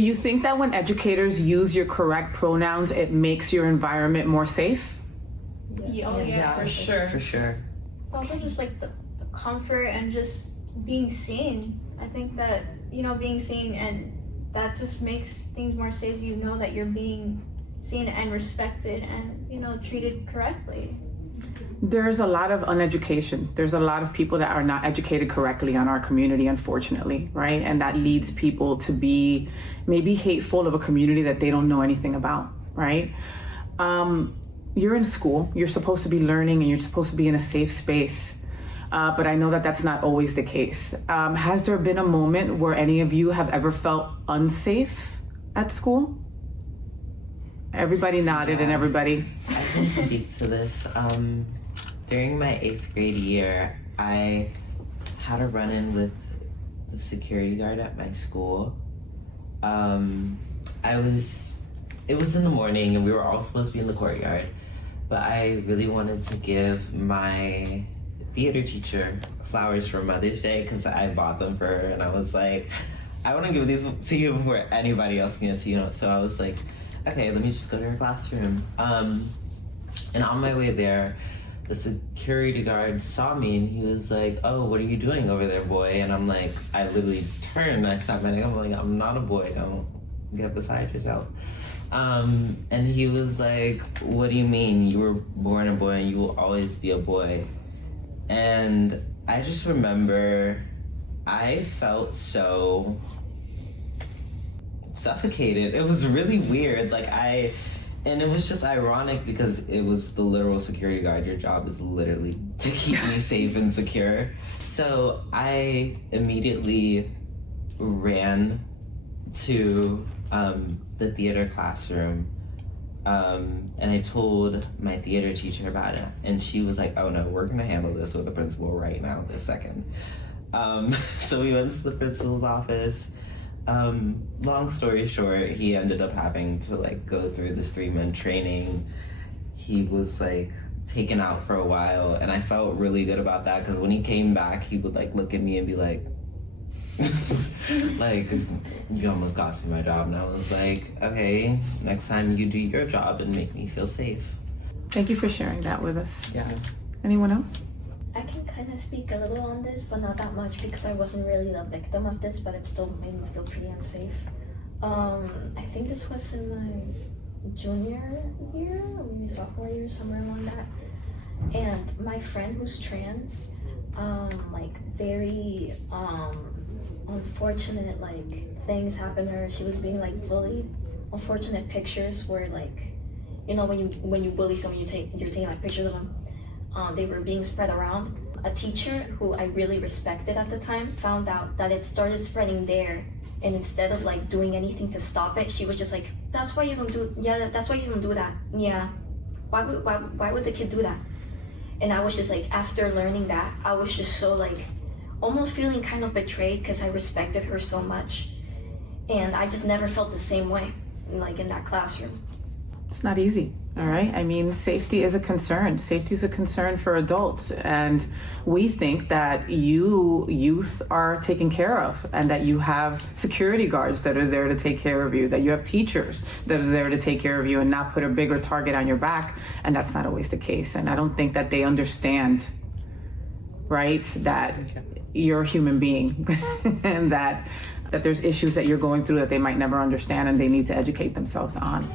Do you think that when educators use your correct pronouns, it makes your environment more safe? Yeah, for sure. For sure. It's also just like the comfort and just being seen. I think that, being seen, and that just makes things more safe. You know that you're being seen and respected and, treated correctly. There's a lot of uneducation. There's a lot of people that are not educated correctly on our community, unfortunately, right? And that leads people to be maybe hateful of a community that they don't know anything about, right? You're in school, you're supposed to be learning, and you're supposed to be in a safe space. But I know that that's not always the case. Has there been a moment where any of you have ever felt unsafe at school? Everybody nodded, and everybody. I can speak to this. During my 8th grade year, I had a run-in with the security guard at my school. It was in the morning and we were all supposed to be in the courtyard, but I really wanted to give my theater teacher flowers for Mother's Day because I bought them for her, and I was like, I want to give these to you before anybody else gets to you. So I was like, okay, let me just go to her classroom. And on my way there, the security guard saw me and he was like, oh, what are you doing over there, boy? And I'm like, I literally turned and I stopped my neck. I'm like, I'm not a boy, don't get beside yourself. And he was like, what do you mean? You were born a boy and you will always be a boy. And I just remember I felt so suffocated. It was really weird. And it was just ironic because it was the literal security guard. Your job is literally to keep me safe and secure. So I immediately ran to the theater classroom, and I told my theater teacher about it, and she was like, oh no, we're gonna handle this with the principal right now, this second. So we went to the principal's office. Long story short, he ended up having to go through this 3-month training. He was taken out for a while, and I felt really good about that because when he came back, he would look at me and be like, you almost cost me my job. And I was like, okay, next time you do your job and make me feel safe. Thank you for sharing that with us. Yeah. Anyone else? I can kind of speak a little on this, but not that much because I wasn't really the victim of this, but it still made me feel pretty unsafe. I think this was in my junior year, or maybe sophomore year, somewhere along that. And my friend who's trans, very unfortunate things happened to her. She was being bullied. Unfortunate pictures where when you bully someone, you're taking pictures of them. They were being spread around. A teacher who I really respected at the time found out that it started spreading there, and instead of doing anything to stop it, she was just like, that's why you don't do that. Yeah, why would the kid do that? And I was just after learning that, I was just so almost feeling kind of betrayed because I respected her so much, and I just never felt the same way in that classroom. It's not easy, all right? I mean, safety is a concern. Safety is a concern for adults. And we think that youth are taken care of, and that you have security guards that are there to take care of you, that you have teachers that are there to take care of you and not put a bigger target on your back. And that's not always the case. And I don't think that they understand, right, that you're a human being and that there's issues that you're going through that they might never understand and they need to educate themselves on.